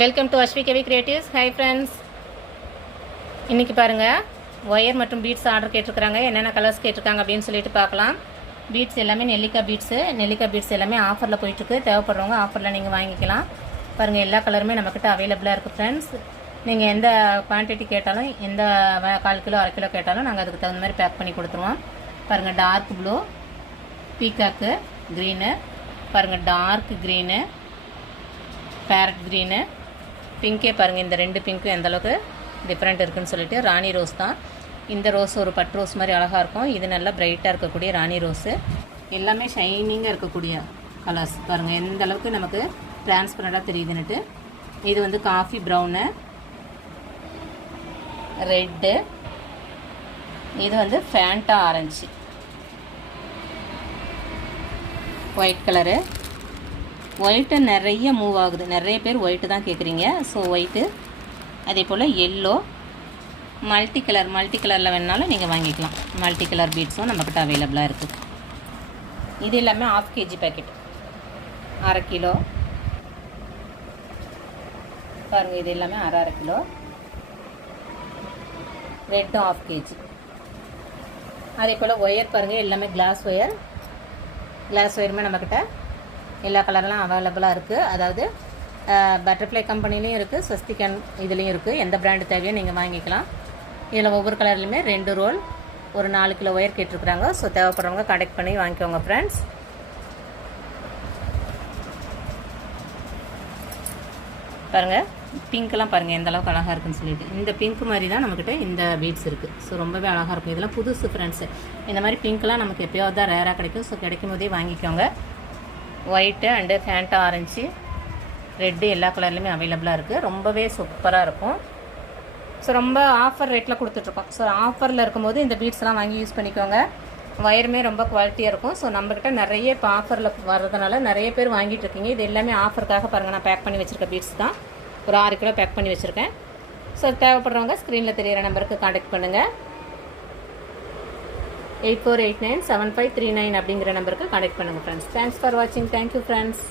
Welcome to Ashvi KV creatives. Hi friends, இன்றைக்கி பாருங்கள் wire மற்றும் பீட்ஸ் ஆர்டர் கேட்டிருக்காங்க. என்னென்ன கலர்ஸ் கேட்டிருக்காங்க அப்படின்னு சொல்லிட்டு பார்க்கலாம். பீட்ஸ் எல்லாமே நெல்லிக்காய் பீட்ஸ் எல்லாமே ஆஃபரில் போயிட்டுருக்கு. தேவைப்படுறவங்க ஆஃபரில் நீங்கள் வாங்கிக்கலாம். பாருங்கள், எல்லா கலருமே நம்மக்கிட்ட அவைலபிளாக இருக்குது ஃப்ரெண்ட்ஸ். நீங்கள் எந்த குவான்டிட்டி கேட்டாலும், எந்த 1/4 கிலோ 1/2 கிலோ கேட்டாலும் நாங்கள் அதுக்கு தகுந்த மாதிரி பேக் பண்ணி கொடுத்துருவோம். பாருங்கள், டார்க் ப்ளூ, பீகாக்கு க்ரீனு, பாருங்கள் டார்க் க்ரீனு, பேரட் க்ரீனு, பிங்கே பாருங்கள். இந்த 2 பிங்க்கும் எந்தளவுக்கு டிஃப்ரெண்ட் இருக்குதுன்னு சொல்லிட்டு ராணி ரோஸ் தான். இந்த ரோஸ் ஒரு பட் ரோஸ் மாதிரி அழகாக இருக்கும். இது நல்லா பிரைட்டாக இருக்கக்கூடிய ராணி ரோஸு. எல்லாமே ஷைனிங்காக இருக்கக்கூடிய கலர்ஸ் பாருங்கள், எந்த அளவுக்கு நமக்கு டிரான்ஸ்பரண்டாக தெரியுதுன்னுட்டு. இது வந்து காஃபி ப்ரௌனு, ரெட்டு, இது வந்து Fanta orange, white colour. White நிறைய மூவ் ஆகுது, நிறைய பேர் ஒயிட்டு தான் கேட்குறீங்க. ஸோ ஒயிட்டு, அதே போல் எல்லோ, மல்டி கலரில் வேணுனாலும் நீங்கள் வாங்கிக்கலாம். மல்டி கலர் பீட்ஸும் நம்மக்கிட்ட அவைலபிளாக இருக்குது. இது எல்லாமே 1/2 kg பேக்கெட், 1/2 கிலோ. பாருங்கள், இது எல்லாமே 1/2 கிலோ. ரெட்டும் 1/2 kg. அதே போல் ஒயர் பாருங்கள், எல்லாமே கிளாஸ் ஒயருமே நம்மக்கிட்ட எல்லா கலர்லாம் அவைலபிளாக இருக்குது. அதாவது பட்டர்ஃப்ளை கம்பெனிலையும் இருக்குது, ஸ்வஸ்திகன் இதுலேயும் இருக்குது. எந்த பிராண்டு தேவையோ நீங்கள் வாங்கிக்கலாம். இதில் ஒவ்வொரு கலர்லையுமே 2 ரோல், ஒரு 4 கிலோ ஒயர் கேட்டிருக்குறாங்க. ஸோ தேவைப்படுறவங்க கனெக்ட் பண்ணி வாங்கிக்கோங்க ஃப்ரெண்ட்ஸ். பாருங்கள், பிங்க்கெலாம் பாருங்கள் எந்த அளவுக்கு அழகாக இருக்குன்னு சொல்லிட்டு. இந்த பிங்க் மாதிரி தான் நம்மக்கிட்ட இந்த பீட்ஸ் இருக்குது. ஸோ ரொம்பவே அழகாக இருக்கும். இதெல்லாம் புதுசு ஃப்ரெண்ட்ஸு. இந்த மாதிரி பிங்க்லாம் நமக்கு எப்போயாவது தான் ரேராக கிடைக்கும். ஸோ கிடைக்கும் போதே வாங்கிக்கோங்க. White and Fanta orange, red எல்லா கலர்லையுமே அவைலபிளாக இருக்குது. ரொம்பவே சூப்பராக இருக்கும். ஸோ ரொம்ப ஆஃபர் ரேட்டில் கொடுத்துட்ருக்கோம். ஸோ ஆஃபரில் இருக்கும்போது இந்த பீட்ஸ்லாம் வாங்கி யூஸ் பண்ணிக்கோங்க. ஒயருமே ரொம்ப குவாலிட்டியாக இருக்கும். ஸோ நம்மக்கிட்ட நிறைய இப்போ ஆஃபரில் வர்றதுனால நிறைய பேர் வாங்கிட்டு இருக்கீங்க. இது எல்லாமே ஆஃபருக்காக பாருங்கள், நான் பேக் பண்ணி வச்சுருக்க பீட்ஸ் தான். ஒரு 6 கிலோ பேக் பண்ணி வச்சுருக்கேன். ஸோ தேவைப்படுறவங்க ஸ்க்ரீனில் தெரியிற நம்பருக்கு கான்டாக்ட் பண்ணுங்கள். 84897539 அப்படிங்கிற நம்பருக்கு கான்டாக்ட் பண்ணுங்கள் ஃப்ரெண்ட்ஸ். தேங்க்ஸ் ஃபார் வாட்சிங். Thank you friends.